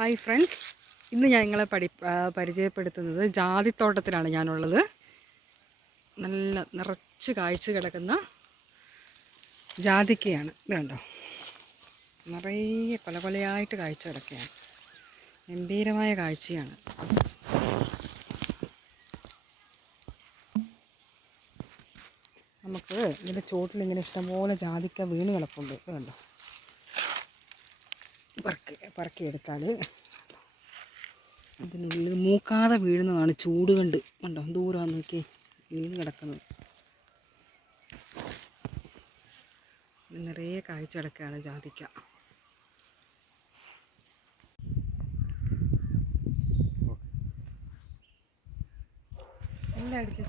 Hi friends, ഇന്ന് ഞാൻ നിങ്ങളെ പരിചയപ്പെടുത്തുന്നത് ജാതിത്തോട്ടത്തിലാണ് ഞാനുള്ളത്. നല്ല നിറച്ച് കായ്ച്ച് കിടക്കുന്ന ജാതിക്കയാണ്. ഇത് കണ്ടോ, നിറയെ കൊല കൊലയായിട്ട് കായ്ച്ച് കിടക്കുകയാണ്. ഗംഭീരമായ കാഴ്ചയാണ്. നമുക്ക് ഇതിൻ്റെ ചോട്ടിൽ ഇങ്ങനെ ഇഷ്ടംപോലെ ജാതിക്ക വീണ് കിടപ്പുണ്ട്. ഇത് കണ്ടോ, പറക്കിയെടുത്താൽ ഇതിനുള്ളിൽ മൂക്കാതെ വീഴുന്നതാണ്. ചൂട് കണ്ട് കണ്ടോ, ദൂരം നോക്കി വീണ് കിടക്കുന്നത്. നിറയെ കാഴ്ച കിടക്കുകയാണ് ജാതിക്ക. എല്ലാം അടിച്ചു